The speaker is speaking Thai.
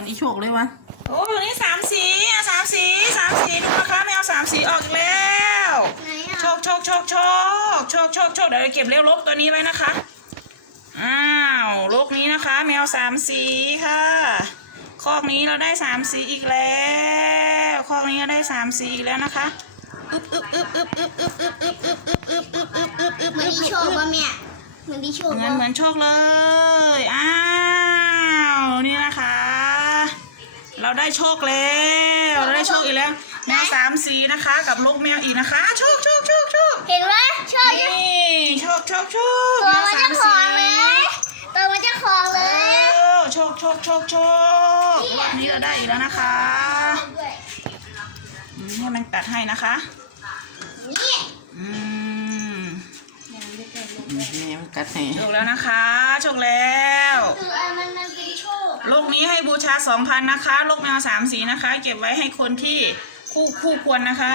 อันนี้โชคเลยวะโอ้ตัวนี้สามสีอะสามสีสามสีดูนะคะไม่เอาสามสีออกอีกแล้วไหนอะโชคโชคโชคโชคโชคโชคโชคเดี๋ยวเราเก็บเร็วลบตัวนี้ไว้นะคะอ้าวลกนี้นะคะ แมวสามสีค่ะคอกนี้เราได้สามสีอีกแล้วคอกนี้เราได้สามสีอีกแล้วนะคะอึบอึบอึบอึบอึบอึบอึบอึบอึบอึบอึบอึบอึบอึบอึบเหมือนดีโชว์ป่ะแม่เหมือนดีโชว์เหมือนป่ะเหมือนโชคเลย อ้าวนี่นะคะ เราได้โชคแล้วเราได้โชคอีกแล้ว แมวสามสีนะคะ กับลูกแมวอีกนะคะ โชคโชคโชคโชคเห็นว่าชอบนี่โชคโชคโชคตัวแมวมันสาจะมคสีองเลยตัวมันจะคองเลเอยอโชคโชคโชคโชครอบนี้เราได้อีกแล้วนะคะอืมให้มันตัดให้นะคะนี่อืมแมวกัดให้โชคแล้วนะคะโชคแล้ว คือมันมันเป็น โลกนี้ให้บูชาสองพันะคะ โลกแมวสามสีนะคะ เก็บไว้ให้คนที่คู่คู่ควรนะคะ